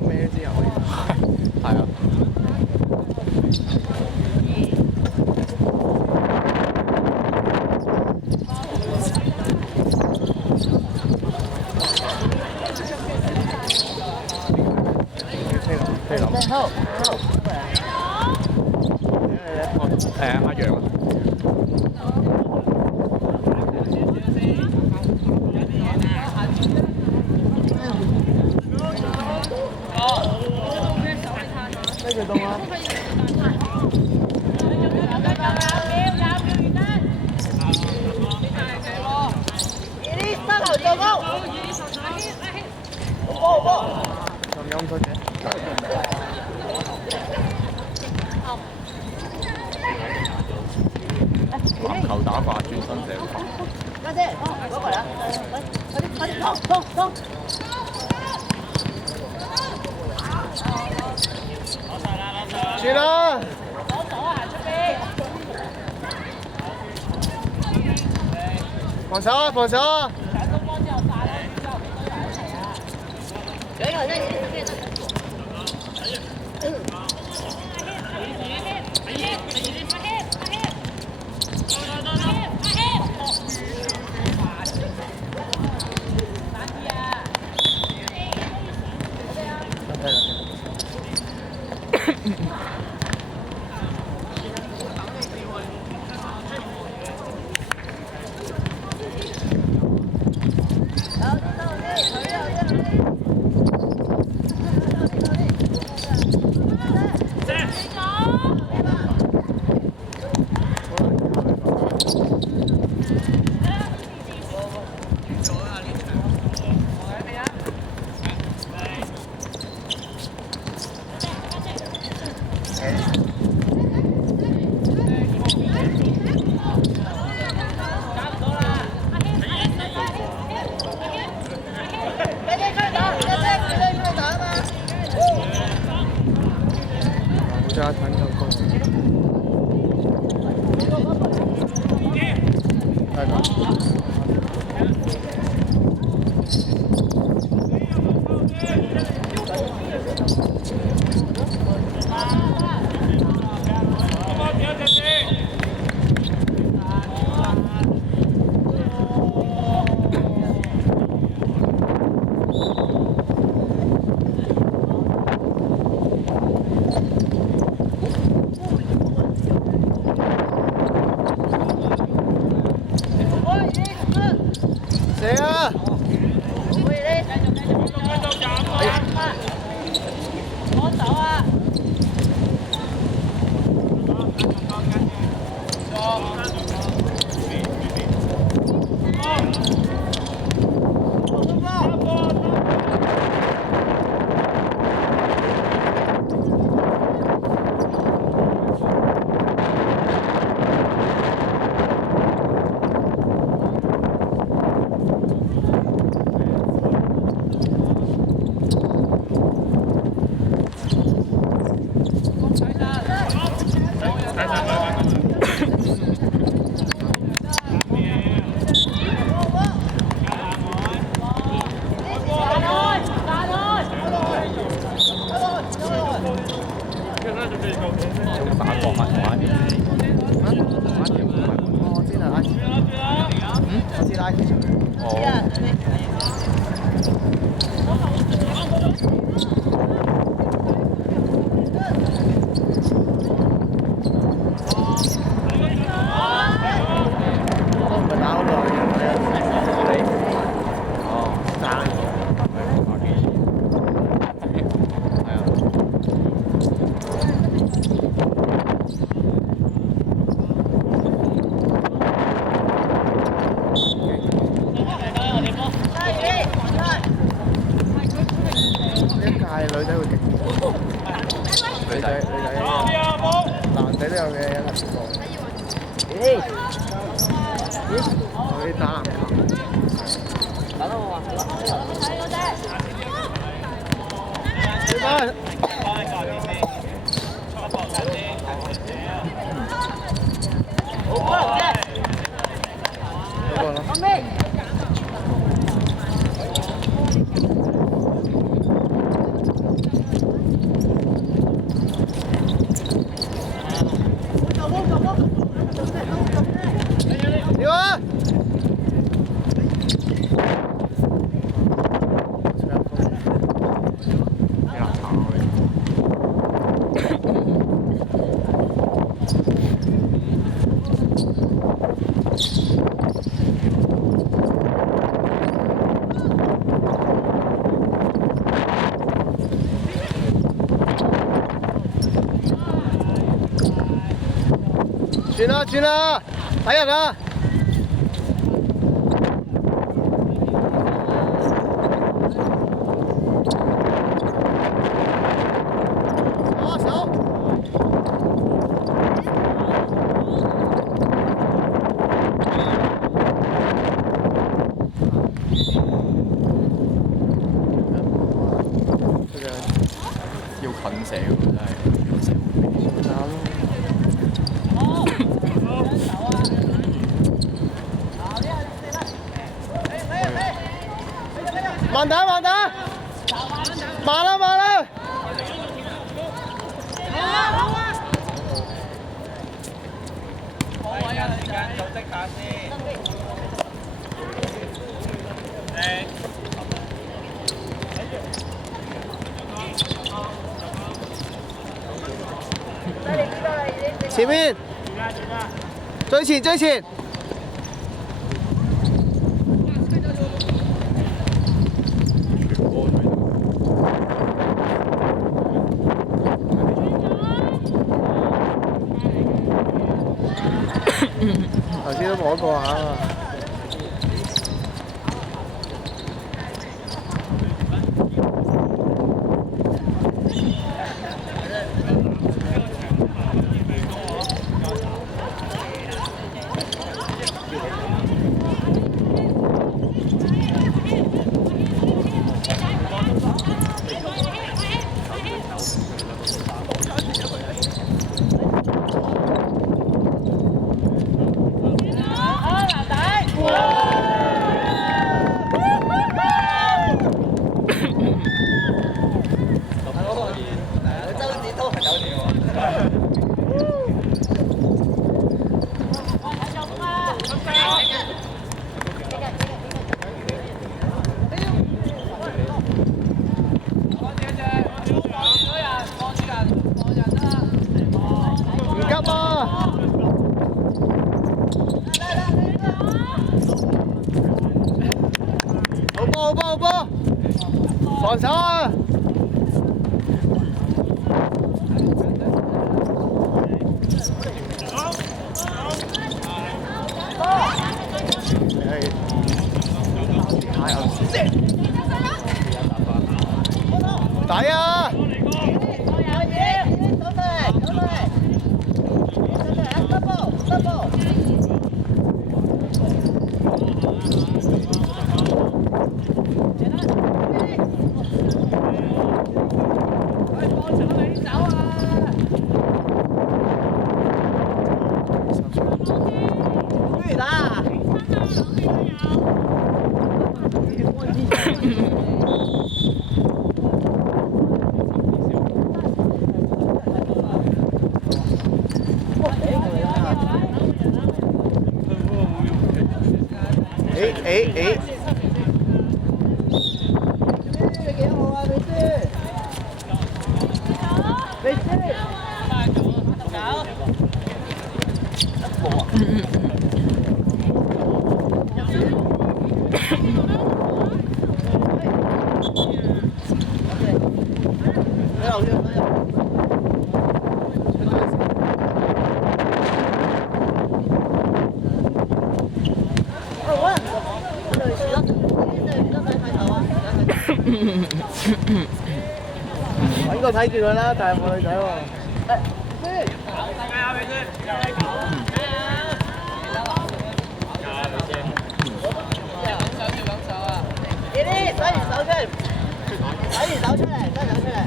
咩之後係啊。菲林。阿楊。咩叫凍啊？咁陰濕嘅。籃球打法轉身射法。家姐，攞過嚟啊！快啲，衝！轉啦！防守啊！防守啊！加团成功。太高。射啊！攞手啊！打國物玩嘅，我知啦，我知啦，我唔係打好耐嘅，哦，打係啊。係女仔會勁啲，女仔男仔都有嘅，有睇過。我啲打籃球。打得好啊！你睇好，轉啦轉啦，睇人啊！攞手。要近射喎，真係近射慢打慢打，慢啦慢啦。好位啊！時間組織下先。前面，最前最前。頭先都摸過下。好波好波，防守啊！打呀！哎！幾好啊，美斯！美斯！揾個睇住佢啦，但係冇女仔喎。呢啲洗完手出嚟，洗完手出嚟，伸手出嚟。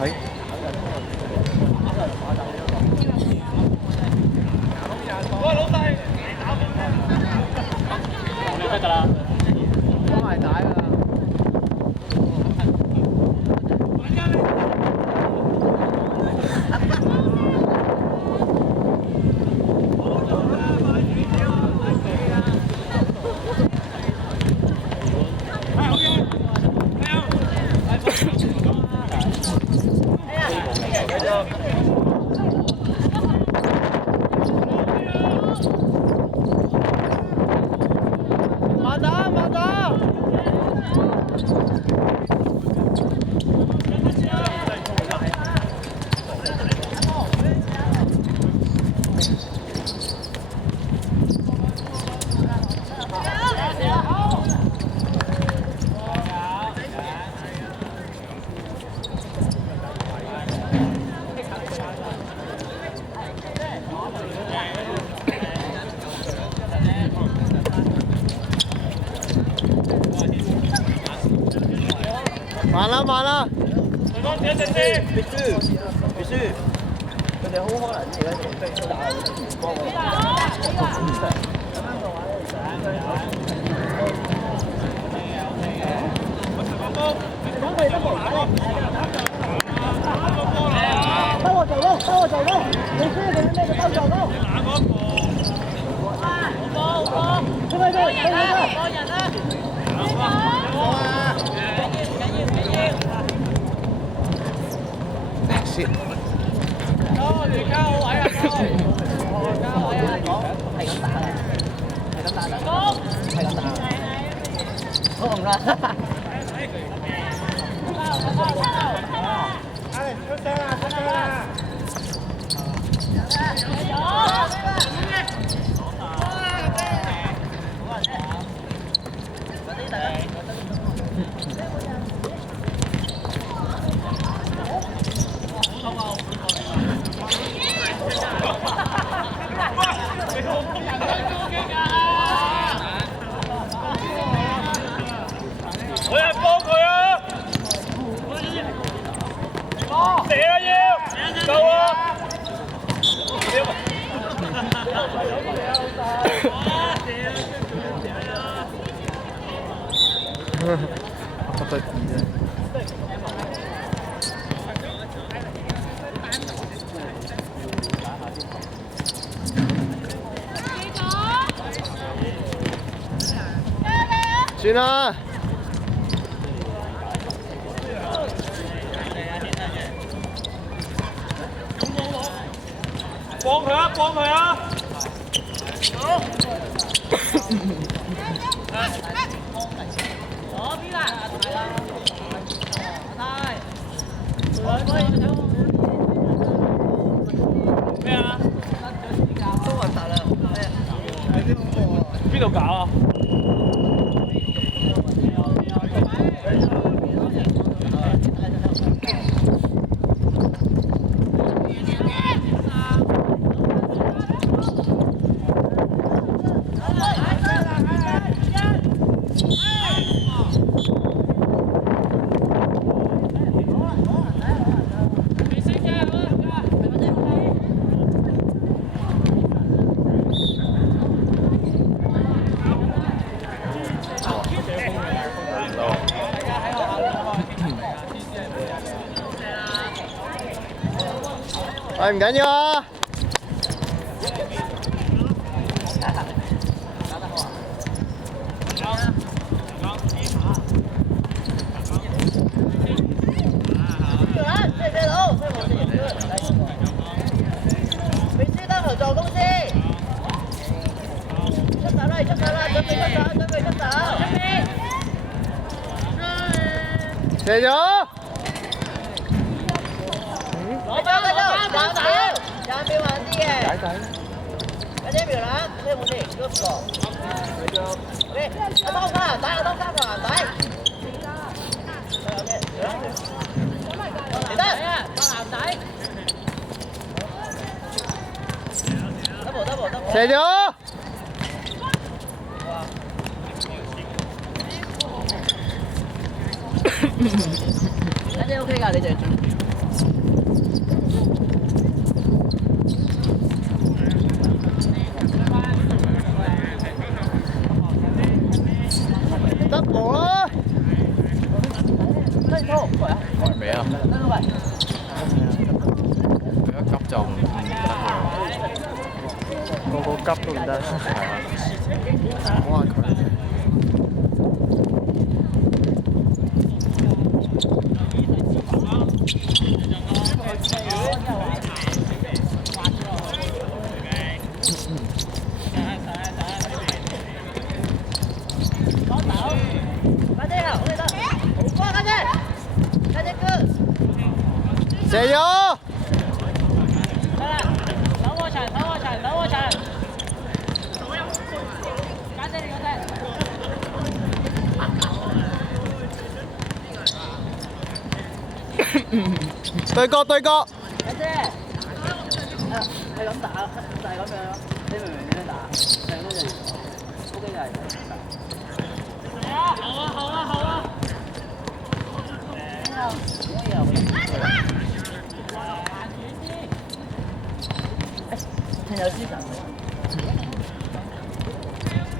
係。喂，老細，得㗎啦，幫埋帶㗎啦。慢啦慢啦。對方點一隻先。必須。佢哋好可能而家仲飛出打幫我。幫我做咯，幫我做咯，你輸你咩就幫做咯。好波，對，幫人啦。先。你交好位啊！交好位啊！係咁打啦，係咁打啦，係咁打。好紅啦！出聲啦！出聲啦！我係幫佢啊！射啊要！夠啊！好得意啊！算啦。幫佢啊！幫佢啊！左邊啊！係啦，咩啊？都核突啦！邊度搞啊？喂，唔緊要啊！射咗！攞包廿秒慢啲嘅。解解。有啲秒啦，冇事，good ball。OK，阿東卡難底，阿東卡難底。嚟得。double。射咗！家姐 OK 㗎，你哋。得我啦！未啊？佢一急就唔得個個急都唔得。係啊，講下佢。射咗！等我場，家姐你嗰隻。對角。家姐，係咁打，就係咁樣咯。你明唔明點樣打？成嗰隻 OK 㗎，係。好啊！有精神。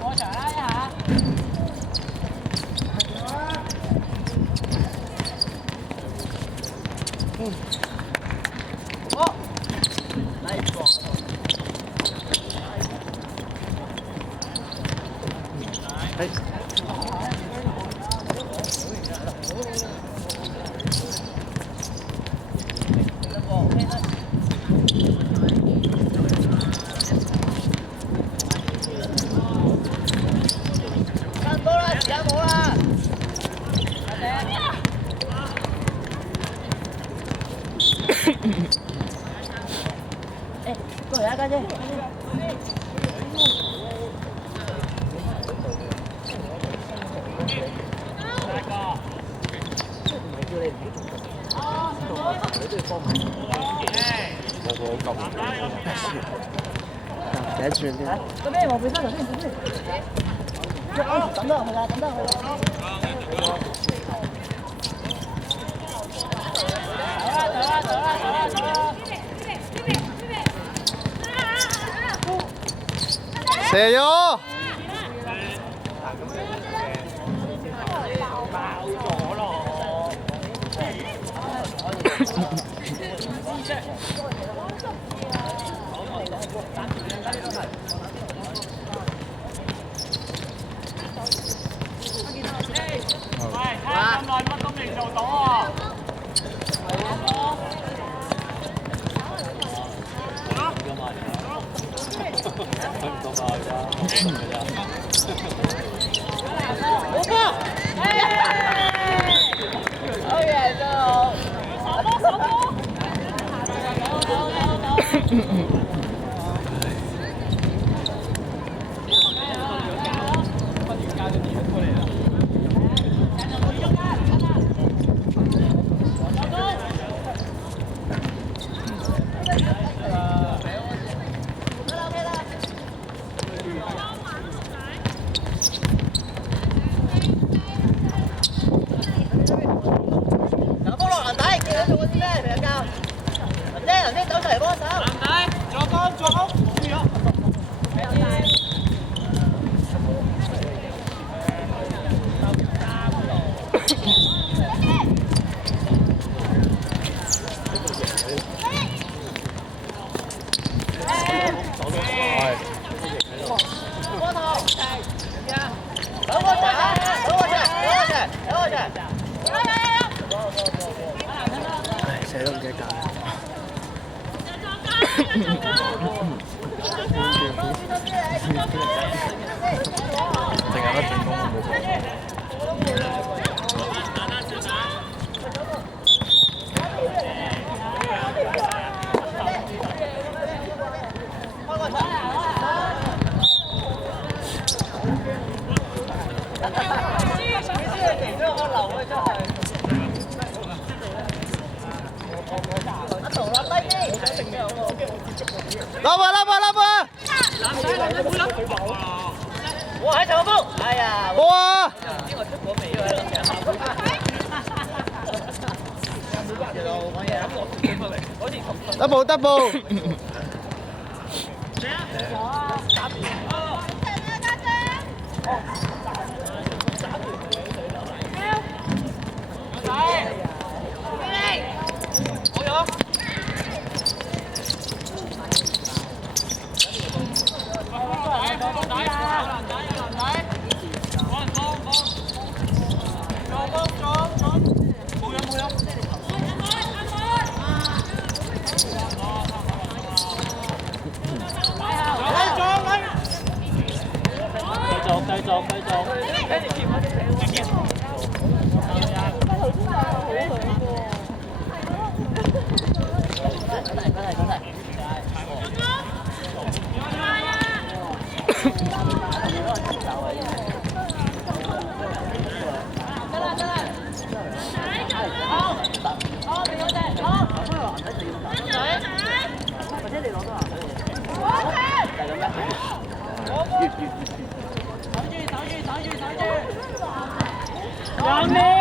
過場啦一下。好。nice ball。哎，過嚟啊，家姐。第一轉添。咁咩？我俾翻頭先，等得落去啦，等得落去啦。射咗！咁耐乜都未做到啊！好波！好嘢，真好！手波！頭先走出嚟幫手。男仔，助攻，助攻，注咗。射都唔記得揀。淨係得進攻都冇錯。拉吧拉吧拉吧！男仔背啦！我喺上風，哎呀！哇！呢個出果未啊？double double。有咩？